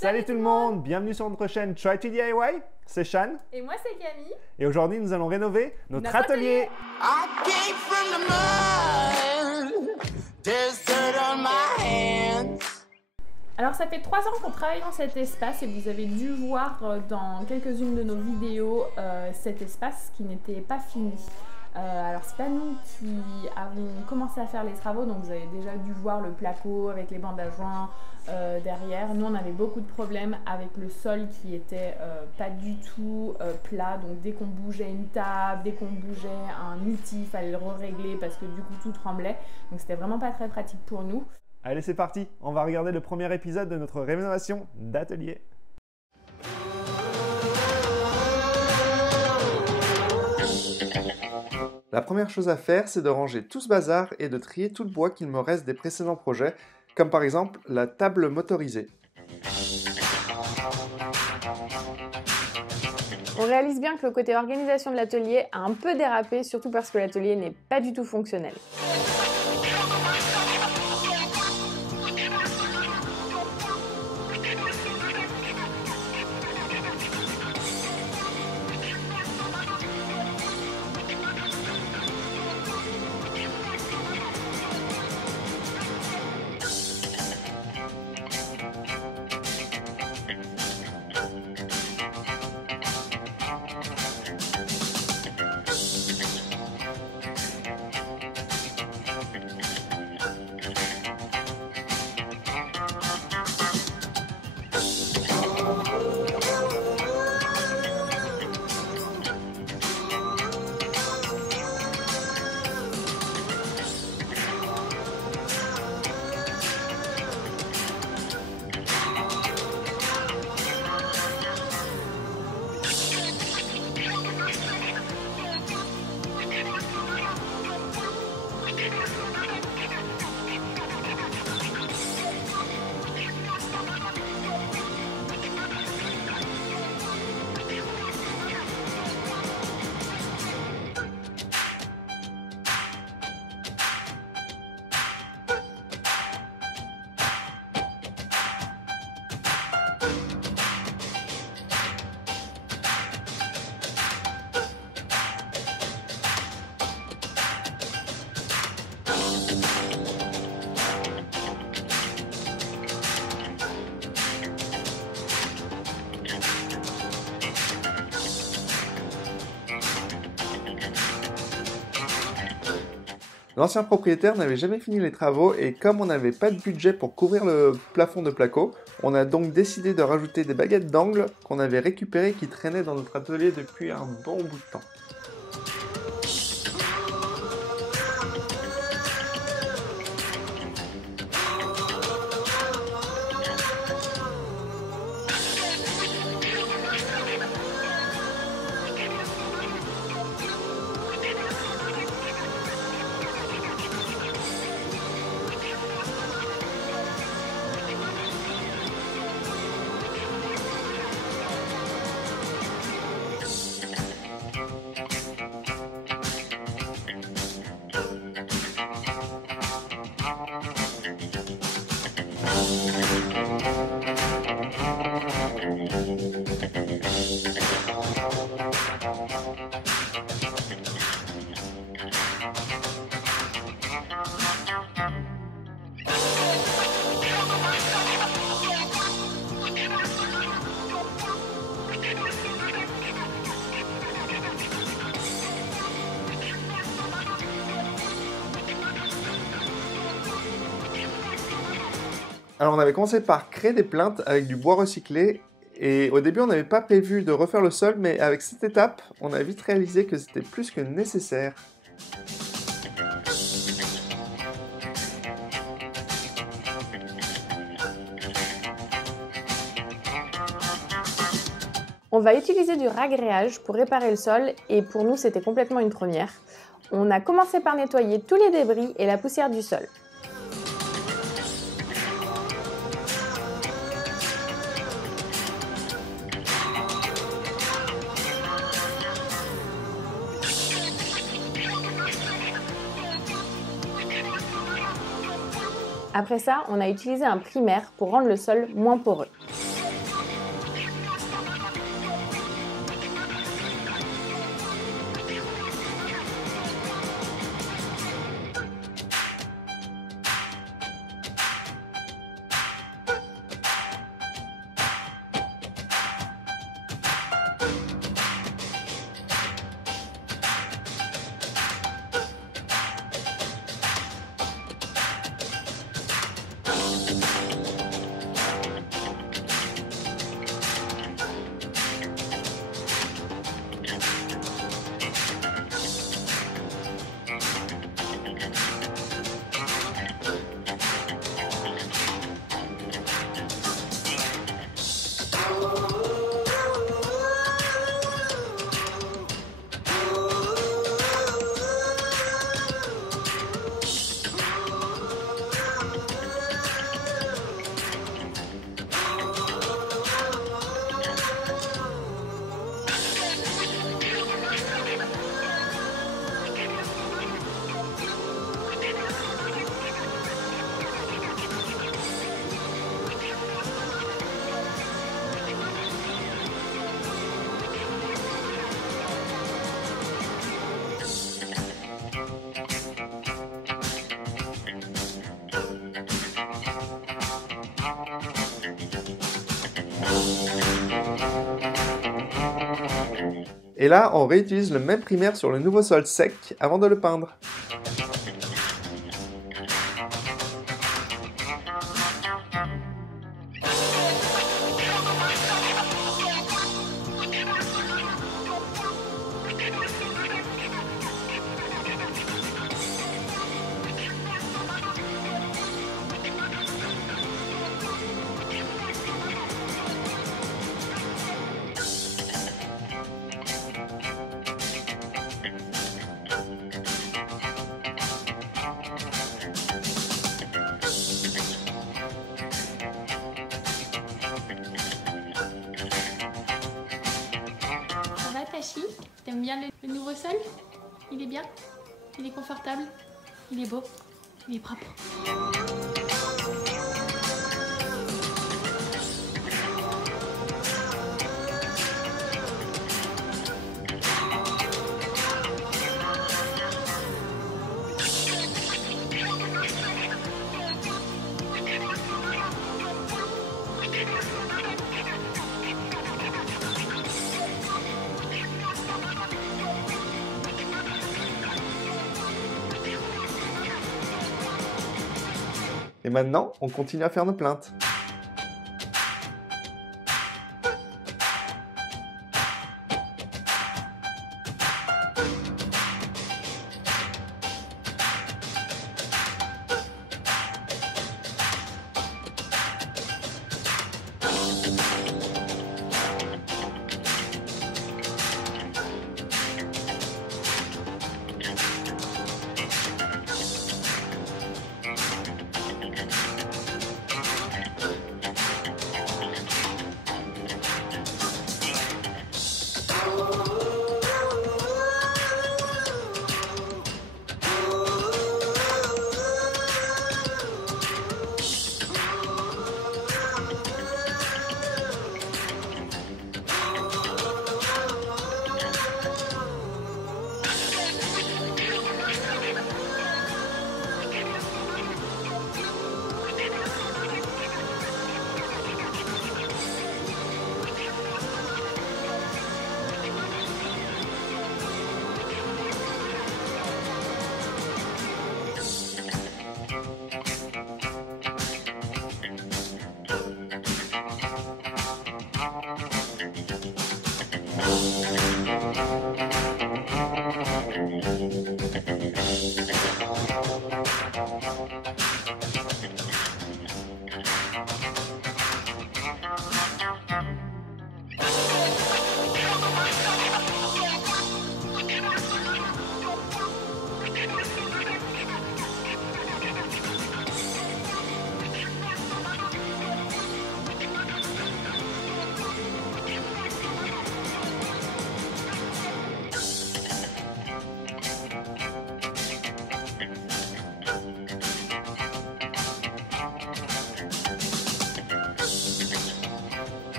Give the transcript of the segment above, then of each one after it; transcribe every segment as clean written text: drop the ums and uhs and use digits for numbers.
Salut tout le monde, bienvenue sur notre chaîne Try to DIY, c'est Shan. Et moi c'est Camille. Et aujourd'hui nous allons rénover notre atelier. Alors ça fait 3 ans qu'on travaille dans cet espace et vous avez dû voir dans quelques-unes de nos vidéos cet espace qui n'était pas fini. Alors c'est pas nous qui avons commencé à faire les travaux, donc vous avez déjà dû voir le placo avec les bandes à joints derrière. Nous on avait beaucoup de problèmes avec le sol qui était pas du tout plat, donc dès qu'on bougeait une table, dès qu'on bougeait un outil, il fallait le régler parce que du coup tout tremblait, donc c'était vraiment pas très pratique pour nous. Allez c'est parti, on va regarder le premier épisode de notre rénovation d'atelier. La première chose à faire, c'est de ranger tout ce bazar et de trier tout le bois qu'il me reste des précédents projets, comme par exemple la table motorisée. On réalise bien que le côté organisation de l'atelier a un peu dérapé, surtout parce que l'atelier n'est pas du tout fonctionnel. L'ancien propriétaire n'avait jamais fini les travaux et comme on n'avait pas de budget pour couvrir le plafond de placo, on a donc décidé de rajouter des baguettes d'angle qu'on avait récupérées qui traînaient dans notre atelier depuis un bon bout de temps. Alors on avait commencé par créer des plinthes avec du bois recyclé et au début on n'avait pas prévu de refaire le sol, mais avec cette étape on a vite réalisé que c'était plus que nécessaire. On va utiliser du ragréage pour réparer le sol et pour nous c'était complètement une première. On a commencé par nettoyer tous les débris et la poussière du sol. Après ça, on a utilisé un primaire pour rendre le sol moins poreux. Et là, on réutilise le même primaire sur le nouveau sol sec avant de le peindre. Tachi, t'aimes bien le nouveau sol? Il est bien? Il est confortable? Il est beau? Il est propre? Et maintenant, on continue à faire nos plaintes.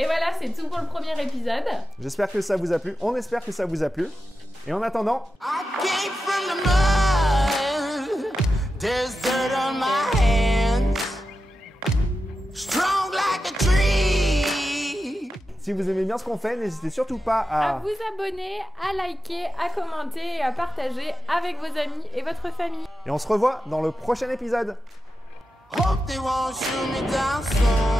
Et voilà, c'est tout pour le premier épisode. J'espère que ça vous a plu. On espère que ça vous a plu. Et en attendant... Si vous aimez bien ce qu'on fait, n'hésitez surtout pas à vous abonner, à liker, à commenter et à partager avec vos amis et votre famille. Et on se revoit dans le prochain épisode. Hope they won't shoot me down soon.